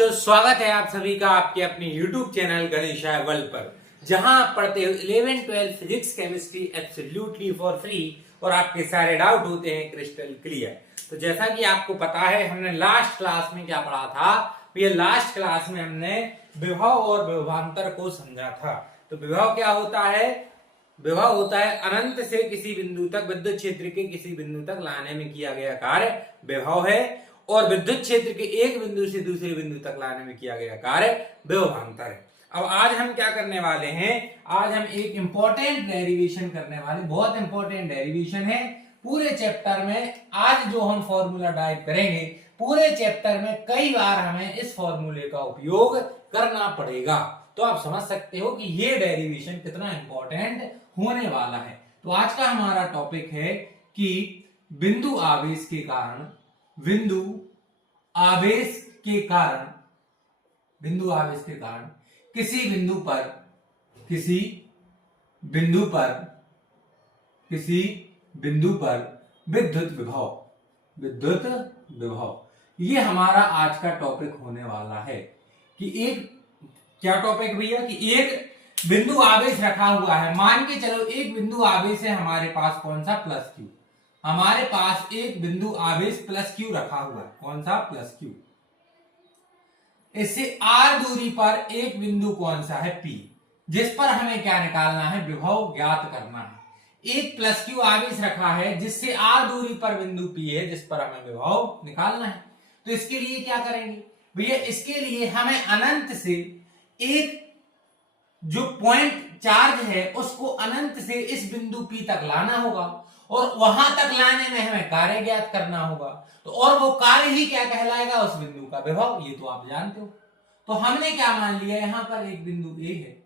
बच्चों, स्वागत है आप सभी का आपके अपने YouTube चैनल गणेशाय वर्ल्ड पर, जहां आप पढ़ते हो 11, 12 physics chemistry absolutely for free और आपके सारे डाउट होते हैं क्रिस्टल क्लियर। तो जैसा कि आपको पता है, हमने लास्ट क्लास में क्या पढ़ा था। ये लास्ट क्लास में हमने विभव और विभवांतर को समझा था। तो विभव क्या होता है? विभव होता है अनंत से किसी बिंदु तक विद्युत क्षेत्र के किसी बिंदु तक लाने में किया गया कार्य विभव है, और विद्युत क्षेत्र के एक बिंदु से दूसरे बिंदु तक लाने में किया गया कार्य विभवांतर है। अब आज हम क्या करने वाले हैं? आज हम एक इंपॉर्टेंट डेरिवेशन करने वाले, बहुत इंपॉर्टेंट डेरिवेशन है पूरे चैप्टर में। आज जो हम फॉर्मूला डाइव करेंगे, पूरे चैप्टर में कई बार हमें इस फॉर्मूले का उपयोग करना पड़ेगा। तो आप समझ सकते हो कि ये डेरिवेशन कितना इंपॉर्टेंट होने वाला है। तो आज का हमारा टॉपिक है कि बिंदु आवेश के कारण किसी बिंदु पर विद्युत विभव ये हमारा आज का टॉपिक होने वाला है। कि एक क्या टॉपिक भैया? कि एक बिंदु आवेश रखा हुआ है। मान के चलो एक बिंदु आवेश है हमारे पास, कौन सा? Plus Q. हमारे पास एक बिंदु आवेश प्लस क्यू रखा हुआ है। कौन सा? Plus Q. इससे आर दूरी पर एक बिंदु कौन सा है? पी, जिस पर हमें क्या निकालना है? विभव ज्ञात करना है। एक प्लस क्यू आवेश रखा है जिससे आर दूरी पर बिंदु पी है, जिस पर हमें विभव निकालना है। तो इसके लिए क्या करेंगे भैया? इसके लिए हमें अनंत से एक जो पॉइंट चार्ज है उसको अनंत से इस बिंदु पी तक लाना होगा, और वहां तक लाने में हमें कार्य ज्ञात करना होगा। तो और वो कार्य ही क्या कहलाएगा? उस बिंदु का विभव। ये तो आप जानते हो। तो हमने क्या मान लिया? यहां पर एक बिंदु ए है,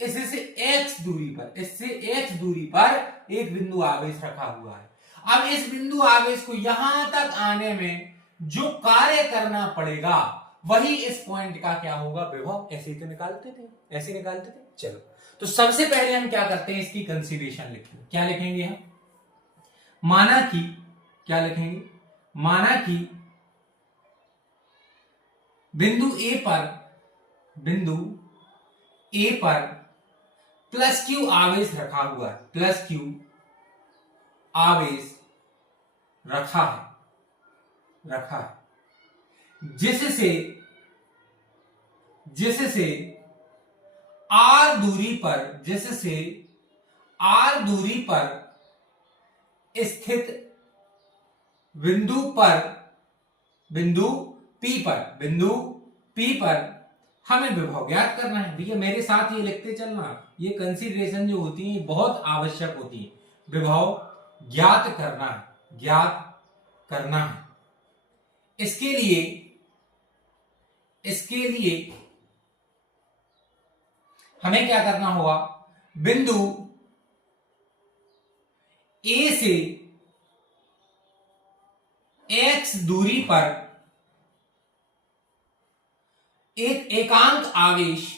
इससे x दूरी पर एक बिंदु आवेश रखा हुआ है। अब इस बिंदु आवेश को यहां तक आने में जो कार्य करना पड़ेगा वही इस पॉइंट का क्या होगा? विभव। ऐसे ही तो निकालते थे। चलो, तो सबसे पहले हम क्या करते हैं? इसकी कंसीडरेशन लिखते हैं। क्या लिखेंगे हम? माना कि बिंदु ए पर प्लस क्यू आवेश रखा हुआ है। प्लस क्यू आवेश रखा है जिससे आर दूरी पर स्थित बिंदु पी पर हमें विभव ज्ञात करना है। भैया मेरे साथ ये लिखते चलना। ये कंसीडरेशन जो होती है बहुत आवश्यक होती है। विभव ज्ञात करना है। इसके लिए हमें क्या करना होगा? बिंदु ए से x दूरी पर एक एकांक आवेश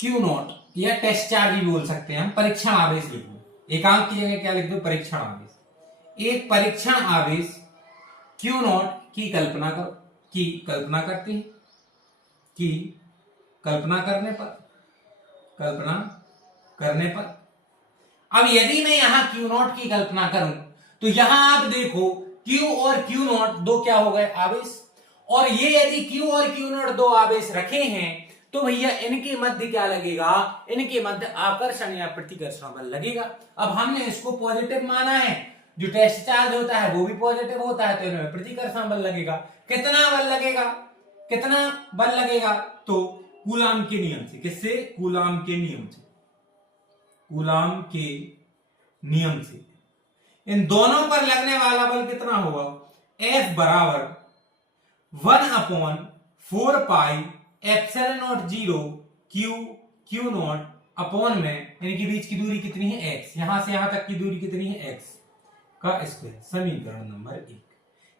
Q0 या टेस्ट चार्ज भी बोल सकते हैं हम, परीक्षण आवेश लिख दो। एकांक की जगह क्या लिख दो? परीक्षण आवेश। एक परीक्षण आवेश Q0 की कल्पना करते हैं। कल्पना करने पर अब यदि मैं यहां Q0 की कल्पना करूं तो यहां आप देखो Q और Q0 दो क्या हो गए? आवेश। और ये यदि Q और Q0 दो आवेश रखे हैं तो भैया इनके मध्य क्या लगेगा? इनके मध्य आकर्षण या प्रतिकर्षण बल लगेगा। अब हमने इसको पॉजिटिव माना है, जो टेस्ट चार्ज होता है वो भी पॉजिटिव होता है, तो इनमें प्रतिकर्षण बल लगेगा। कितना बल लगेगा? तो कूलाम के नियम से। किससे? कूलाम के नियम से इन दोनों पर लगने वाला बल कितना होगा? F बराबर 1/4 pi epsilon not 0 Q0 upon में, इनके बीच की दूरी कितनी है? x। यहां से यहां तक की दूरी कितनी है? x का स्क्वायर। समीकरण नंबर 1।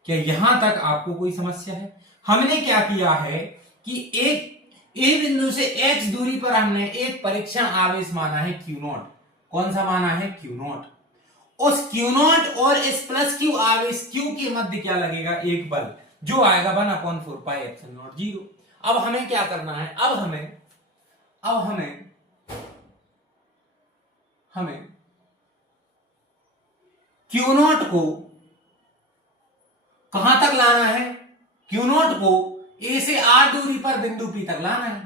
क्या यहां तक आपको कोई समस्या है? हमने क्या किया है कि एक ए बिंदु से x दूरी पर हमने एक परीक्षण आवेश माना है Q0। कौन सा माना है? Q0। उस क्यू नॉट और इस प्लस क्यू आवेश क्यू के मध्य क्या लगेगा, एक बल, जो आएगा 1/4πε0। अब हमें क्या करना है, अब हमें क्यू नॉट को कहां तक लाना है, क्यू नॉट को ए से आर दूरी पर बिंदु पी तक लाना है।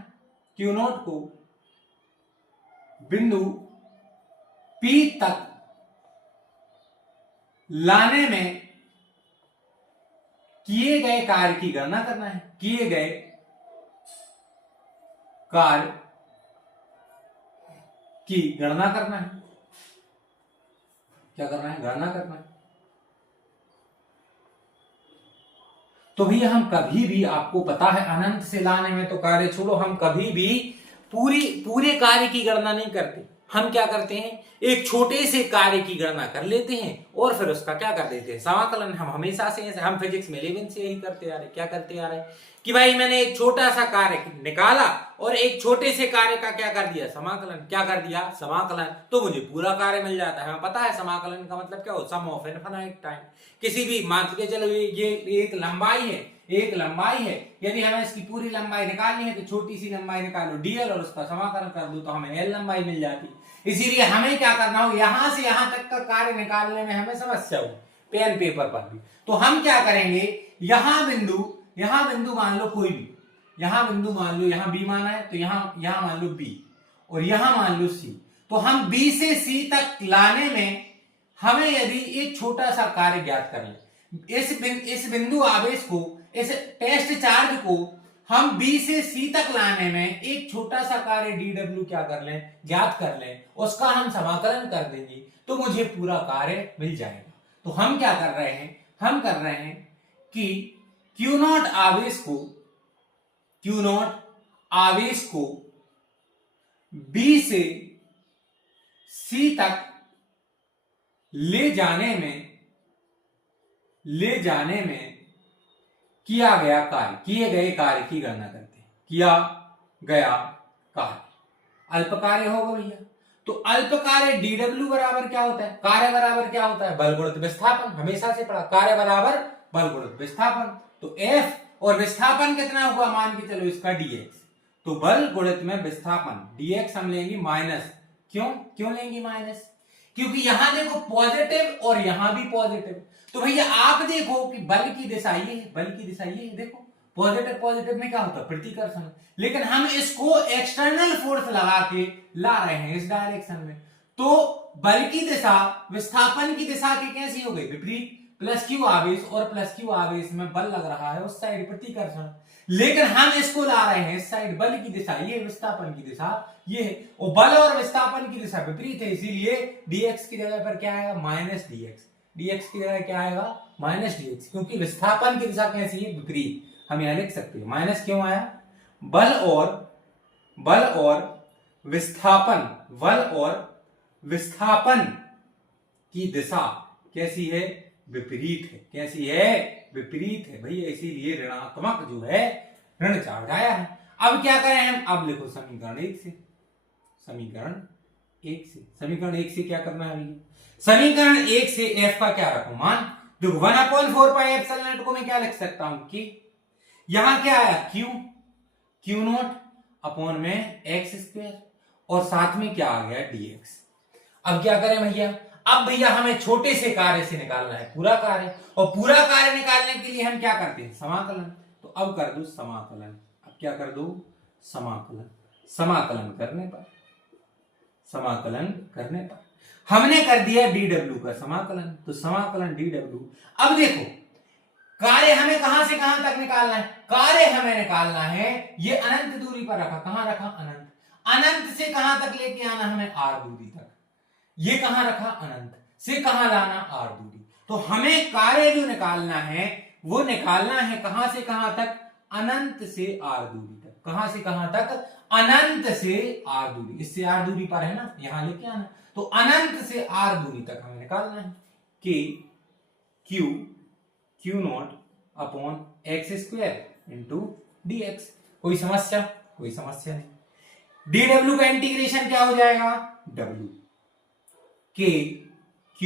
क्यू नॉट को बिंदु पी तक लाने में किए गए कार्य की गणना करना है, किए गए कार्य की गणना करना है। क्या करना है, गणना करना है। तो भैया हम कभी भी, आपको पता है अनंत से लाने में तो कार्य छोड़ो, हम कभी भी पूरे कार्य की गणना नहीं करते। हम क्या करते हैं, एक छोटे से कार्य की गणना कर लेते हैं और फिर उसका क्या कर देते हैं, समाकलन। हम हमेशा से ऐसे, हम फिजिक्स में 11 से यही करते आ रहे। क्या करते आ रहे कि भाई मैंने एक छोटा सा कार्य निकाला और एक छोटे से कार्य का क्या कर दिया, समाकलन। क्या कर दिया, समाकलन, तो मुझे पूरा कार्य मिल जाता है। हमें पता है समाकलन का मतलब क्या हो, सम ऑफ इनफिनिट टाइम। किसी भी, मान के चलो ये एक लंबाई है, यदि हमें इसकी पूरी लंबाई निकालनी है तो छोटी सी लंबाई निकालो डीएल और उसका समाकलन कर दो तो हमें एल लंबाई मिल जाती। इसीलिए हमें क्या करना हो, यहां से यहां तक का कार्य निकालने में हमें समस्या हो, पेन पेपर पर भी। तो हम क्या करेंगे, यहां बिंदु मान लो कोई भी, यहां बिंदु मान लो, यहां बी माना है तो यहां मान लो बी और यहां मान लो सी। तो हम बी से सी तक लाने में हमें यदि एक छोटा सा कार्य ज्ञात कर ले, इस बिंदु आवेश को, इस टेस्ट चार्ज को हम बी से सी तक लाने में एक छोटा सा कार्य dw क्या कर लें, ज्ञात कर लें, उसका हम समाकलन कर देंगे तो मुझे पूरा कार्य मिल जाएगा। तो हम क्या कर रहे हैं, हम कर रहे हैं कि क्यू नॉट आवेश को बी से सी तक ले जाने में किए गए कार्य की गणना करते हैं। किया गया कार्य अल्प कार्य होगा भैया। तो अल्प कार्य dw बराबर क्या होता है, कार्य बराबर क्या होता है, बल गुणित विस्थापन। हमेशा से पढ़ा, कार्य बराबर बल गुणित विस्थापन। तो F और विस्थापन कितना हुआ, मान के चलो इसका dx। तो बल गुणित में विस्थापन dx हम लेंगे माइनस। क्यों लेंगे माइनस, क्योंकि यहां देखो पॉजिटिव और यहां भी पॉजिटिव। तो भैया आप देखो कि बल की दिशा ये है, देखो पॉजिटिव में क्या होता है, प्रतिकर्षण। लेकिन हम इसको एक्सटर्नल फोर्स लगा के ला रहे हैं इस डायरेक्शन में, तो बल की दिशा विस्थापन की दिशा की कैसी हो गई, विपरीत। प्लस क्यू आवेश और प्लस क्यू आवेश में बल लग रहा है उस साइड, प्रतिकर्षण। लेकिन हम इसको ला रहे हैं इस साइड, बल की दिशा ये, विस्थापन की दिशा ये है, और बल और विस्थापन की दिशा विपरीत है। इसीलिए dx की जगह पर क्या आएगा, माइनस dx की जगह क्या आएगा, माइनस dx, क्योंकि विस्थापन की दिशा कैसी है, विपरीत। हम यहां लिख सकते हैं माइनस। क्यों आया, बल और विस्थापन की दिशा कैसी है, विपरीत है। कैसी है, विपरीत है भैया। इसीलिए ऋणात्मक जो है, ऋण चार्ज आया है। अब क्या करें हम, अब लिखो समीकरण एक से क्या करना है भैया, समीकरण 1 से f का क्या रखो, मान। देखो 1/4πε0 को मैं क्या लिख सकता हूं कि यहां क्या आया, क्यू नॉट अपॉन में एक्स स्क्वायर और साथ में क्या आ गया, dx। अब क्या करें भैया, अब भैया हमें छोटे से कार्य से निकालना है पूरा कार्य, और पूरा कार्य निकालने के लिए हम क्या करते हैं, समाकलन। तो अब कर दो समाकलन। अब क्या कर दो, समाकलन करने पर हमने कर दिया dw का समाकलन। तो समाकलन dw। अब देखो कार्य हमें कहां से कहां तक निकालना है, कार्य हमें निकालना है, ये अनंत दूरी पर रखा, कहां रखा, अनंत से कहां तक लेके आना हमें, r दूरी तक। ये कहां रखा, अनंत से कहां लाना, r दूरी। तो हमें कार्य जो निकालना है वो निकालना है कहां से कहां तक, अनंत से r दूरी तक। कहां से कहां तक, अनंत से r दूरी। इससे r दूरी पर है ना, यहां लेके आना। तो अनंत से r दूरी तक हमें निकालना है कि Q naught upon x square into dx। कोई समस्या नहीं। dw का इंटीग्रेशन क्या हो जाएगा, w k q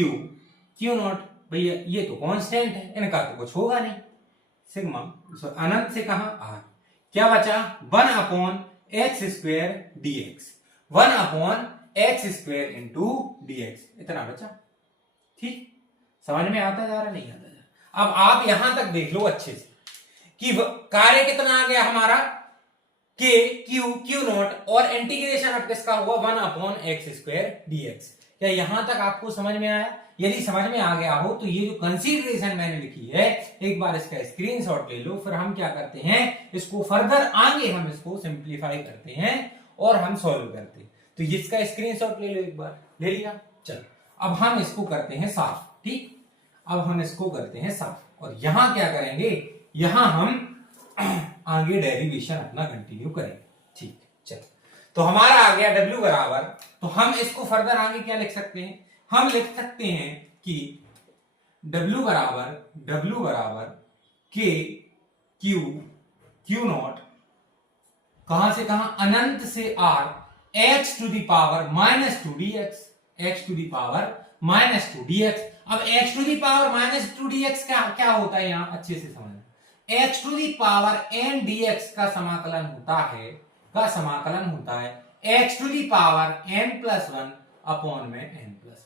Q not, भैया ये तो कांस्टेंट है, इनका तो कुछ होगा नहीं, सिग्मा अनंत से कहा आर, क्या बचा 1 upon x square dx, 1 upon x square into dx, इतना बचा। ठीक, समझ में आता जा रहा नहीं आता जा रहा। अब आप यहां तक देख लो अच्छे से कि कार्य कितना आ गया हमारा, के क्यू नॉट और इंटीग्रेशन अब किसका हुआ 1 अपॉन एक्स स्क्वायर डीएक्स। क्या यहां तक आपको समझ में आया? यदि समझ में आ गया हो तो ये जो कंसीडरेशन मैंने लिखी है एक बार इसका स्क्रीनशॉट ले लो, फिर हम क्या करते हैं इसको फर्दर आगे हम इसको सिंप्लीफाई करते हैं और हम सॉल्व करते हैं। तो इसका स्क्रीनशॉट ले लो, एक बार ले लिया, चलो अब हम इसको करते हैं साफ। ठीक, अब हम इसको करते हैं साफ और यहां क्या करेंगे, यहां हम आगे डेरिवेशन अपना कंटिन्यू करेंगे। ठीक, चलो तो हमारा आ गया W बराबर, तो हम इसको फर्दर आगे क्या लिख सकते हैं, हम लिख सकते हैं कि W बराबर के क्यू नॉट कहां से कहां, अनंत से R, x to the power minus 2 dx, x to the power minus 2 dx। अब x to the power minus 2 dx क्या होता है, यहां अच्छे से समझना, x to the power n dx का समाकलन होता है x to the power n plus 1 upon में n plus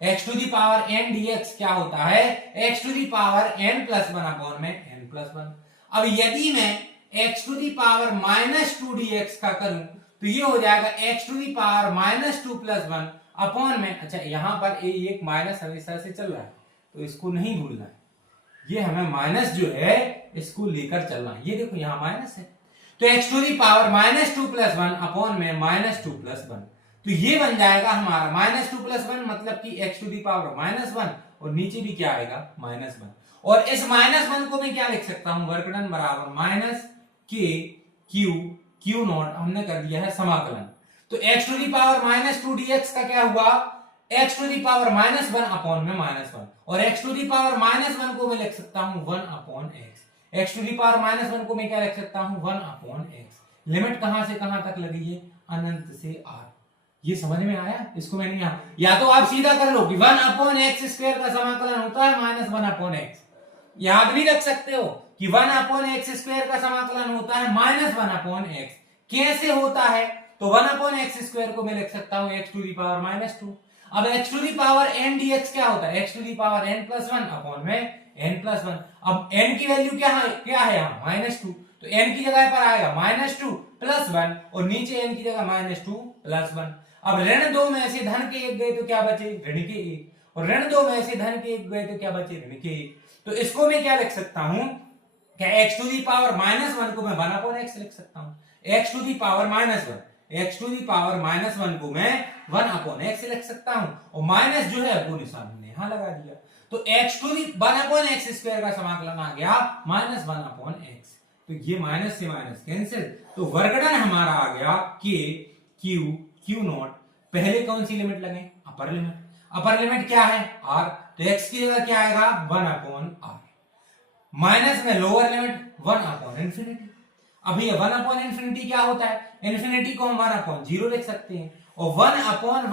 1। x to the power n dx क्या होता है, x to the power n plus 1 upon में n प्लस 1। अब यदि मैं x to the power minus 2 dx का करूं तो ये हो जाएगा x to the power minus 2 plus 1 upon में, अच्छा यहां पर एक माइनस हमेशा से चल रहा है तो इसको नहीं भूलना है, ये हमें माइनस जो है इसको लेकर चलना है। ये देखो यहां माइनस है तो x to the power minus 2 plus 1 upon में माइनस 2 प्लस 1, तो ये बन जाएगा हमारा माइनस 2 प्लस 1 मतलब कि x to the power minus 1 और नीचे भी क्या आएगा माइनस 1। और इस माइनस 1 को मैं क्या लिख सकता हूं, वर्क डन बराबर माइनस के क्यू नॉट, हमने कर दिया है समाकलन। तो x to the power minus 2 dx का क्या हुआ, x to the power minus 1 upon में माइनस 1, और x to the power minus 1 को मैं लिख सकता हूं 1 upon x to the power minus 1 को मैं क्या लिख सकता हूं 1 अपॉन x। लिमिट कहां से कहां तक लगी है, अनंत से r। ये समझ में आया, इसको मैंने या तो आप सीधा कर लो कि 1 अपॉन एक्स स्क्वायर का समाकलन होता है माइनस 1 अपॉन एक्स, याद भी रख सकते हो कि 1 अपॉन एक्स स्क्वायर का समाकलन होता है माइनस 1 अपॉन एक्स। कैसे होता है, तो 1 अपॉन एक्स स्क्वायर को मैं लिख सकता हूं x to the power minus 2। अब x to the power n dx क्या होता है, x to the power n plus 1 upon में n प्लस 1। अब n की वैल्यू क्या है यहाँ माइनस 2, तो n की जगह पर आएगा माइनस 2 प्लस 1 और नीचे n की जगह माइनस 2 प्लस 1। अब ऋण 2 में से धन के 1 गए तो क्या बचे, ऋण के 1, और ऋण 2 में से धन के 1 गए तो क्या बचे, ऋण के 1। तो इसको मैं क्या लिख सकता हूं, क्या x to the power minus 1 को मैं 1 अपॉन x लिख सकता हूं, x to the power minus 1, x to the power minus 1 को मैं 1 अपॉन x लिख सकता हूं, और माइनस जो है वो निशान हमने यहां लगा दिया। तो x to the 1 upon x square का समाकलन आ गया माइनस 1 अपॉन x, तो ये माइनस से माइनस कैंसिल, तो वर्गडन हमारा आ गया के क्यू नॉट। पहले कौन सी लिमिट लगे, अपर लिमिट, अपर लिमिट क्या है r, तो x की जगह क्या आएगा 1 अपॉन r, माइनस में लोअर लिमिट 1 अपॉन इंफिनिटी। अब ये 1 अपॉन इंफिनिटी क्या होता है, इंफिनिटी को हम 1 अपॉन 0 लिख सकते हैं, और 1 अपॉन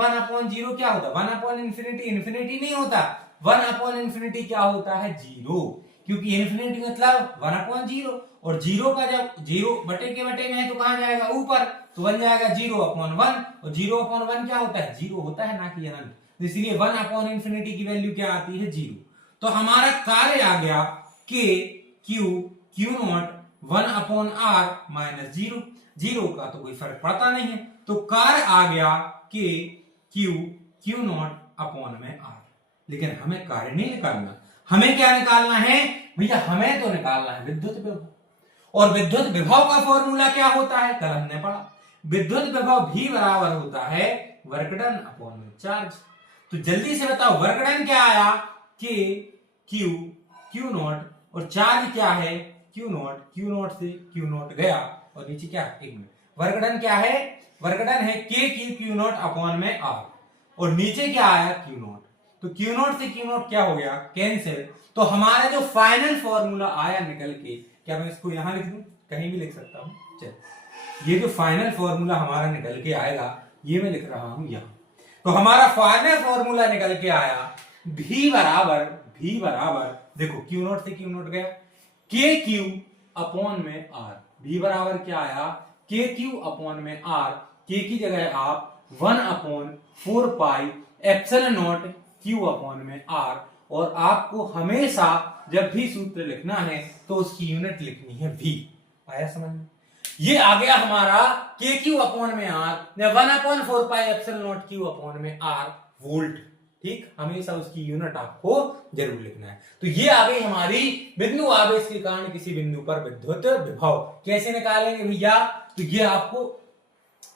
0 क्या होता है, 1 अपॉन इंफिनिटी इंफिनिटी नहीं होता, 1 अपॉन इंफिनिटी क्या होता है 0, क्योंकि इंफिनिटी मतलब 1 अपॉन 0, और 0 का जब 0 बटे के बटे में है तो कहां जाएगा ऊपर, तो बन जाएगा 0 अपॉन 1, और 0 अपॉन 1 क्या होता है 0 होता है ना कि अनंत, तो इसलिए 1 अपॉन इंफिनिटी की वैल्यू क्या आती है 0। तो हमारा कार्य आ गया के q not 1 upon r minus 0, 0 का तो कोई फर्क पड़ता नहीं है, तो कार्य आ गया के क्यू नॉट अपॉन में r। लेकिन हमें कार्य नहीं निकालना, हमें क्या निकालना है भैया, हमें तो निकालना है विद्युत विभव, और विद्युत विभव का फॉर्मूला क्या होता है, कल हमने पढ़ा, विद्युत विभव भी बराबर होता है वर्क डन अपॉन में चार्ज। तो जल्दी से बताओ वर्क डन क्या आया, के क्यू नॉट, और चार्ज क्या है क्यू नॉट से क्यू नॉट गया, और नीचे क्या, एक मिनट, वर्क डन क्या है, वर्क डन है के क्यू नॉट अपॉन में r, और नीचे क्या आया क्यू नॉट, तो क्यू नॉट से क्यू नॉट क्या हो गया कैंसिल। तो हमारा जो फाइनल फॉर्मूला आया निकल के, क्या मैं इसको यहां लिख दूं, कहीं भी लिख सकता हूं, चल ये जो फाइनल फॉर्मूला हमारा निकल के आएगा ये मैं लिख रहा हूं यहां। तो हमारा फाइनल फॉर्मूला निकल के आया v बराबर देखो क्यू नॉट से क्यू नॉट गया, के क्यू अपॉन में आर। v बराबर क्या आया, के क्यू अपॉन में आर। के की जगह आप 1/4 एप्सिलॉन नॉट क्यू अपॉन में आर। और आपको हमेशा जब भी सूत्र लिखना है तो उसकी यूनिट लिखनी है v। आया समझ में? ये आ गया हमारा के क्यू अपॉन में R 1/4 epsilon naught q upon में आर वोल्ट। ठीक, हमेशा उसकी यूनिट आपको जरूर लिखना है। तो ये आ गई हमारी बिंदु आवेश के कारण किसी बिंदु पर विद्युत विभव। कैसे निकालेंगे भैया, तो ये आपको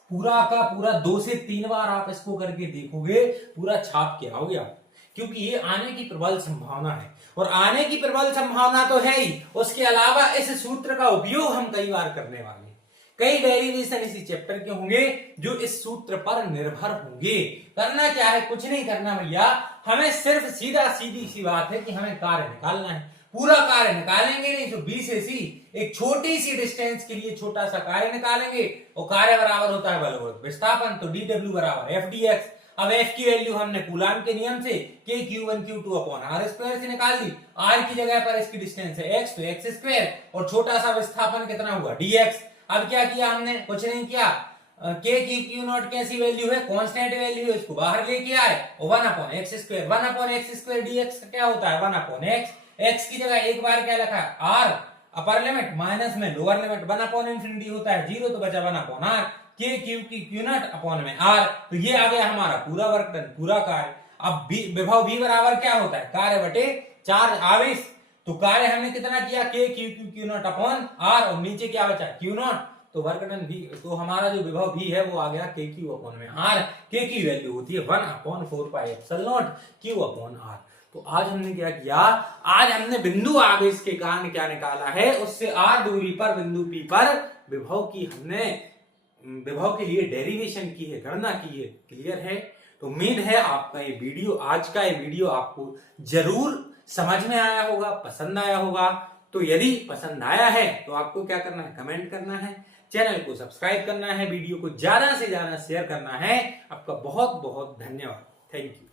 पूरा का पूरा 2 से 3 बार आप इसको करके देखोगे, पूरा छाप के आओगे आप, क्योंकि ये आने की प्रबल संभावना है। और आने की प्रबल संभावना तो है ही, उसके अलावा इस सूत्र का उपयोग हम कई बार करने वाले हैं। कई डेरिवेशन इसी चैप्टर के होंगे जो इस सूत्र पर निर्भर होंगे। करना क्या है, कुछ नहीं करना भैया, हमें सिर्फ सीधा सीधी सी बात है कि हमें कार्य निकालना है। पूरा कार्य निकालेंगे नहीं तो बी से सी एक छोटी सी डिस्टेंस के लिए छोटा सा कार्य निकालेंगे, और कार्य बराबर होता है बल विरुद्ध विस्थापन। तो डी डब्ल्यू बराबर एफ डी एक्स। अब एफ की वैल्यू हमने कूलाम के नियम से के क्यू1 क्यू2 अपॉन आर स्क्वायर से निकाल दी। आर की जगह पर इसकी डिस्टेंस है एक्स, तो एक्स स्क्वायर, और छोटा सा विस्थापन कितना हुआ डीएक्स। अब क्या किया हमने, कुछ नहीं किया, के की क्यू नॉट कैसी वैल्यू है, कांस्टेंट वैल्यू है, इसको बाहर लेके आए और 1/x square. 1/x square dx क्या होता है 1/x। x की जगह एक बार क्या लिखा है r अपर लिमिट माइनस में लोअर लिमिट 1/इंफिनिटी होता है 0, तो बचा 1/r। के क्यू की क्यू नॉट अपॉन में r। तो ये आ गया हमारा पूरा वर्क डन, पूरा कार्य। अब विभव v बराबर क्या होता है, कार्य बटे चार्ज आवेश। तो कार्य हमने कितना किया, k q q q naught upon R, और नीचे क्या बचा क्यू नॉट, तो वर्क डन भी। तो हमारा जो विभव भी है वो आ गया के क्यू अपॉन में आर। के की वैल्यू होती है 1/4 epsilon naught q upon R. तो आज हमने क्या किया, आज हमने बिंदु आवेश के कारण क्या निकाला है, उससे आर दूरी पर बिंदु पी पर विभव की हमने विभव के लिए डेरिवेशन की है, गणना की है। क्लियर है? तो उम्मीद है आपका ये वीडियो, आज का ये वीडियो आपको जरूर समझ में आया होगा, पसंद आया होगा। तो यदि पसंद आया है तो आपको क्या करना है, कमेंट करना है, चैनल को सब्सक्राइब करना है, वीडियो को ज्यादा से ज्यादा शेयर करना है। आपका बहुत बहुत धन्यवाद। Thank you.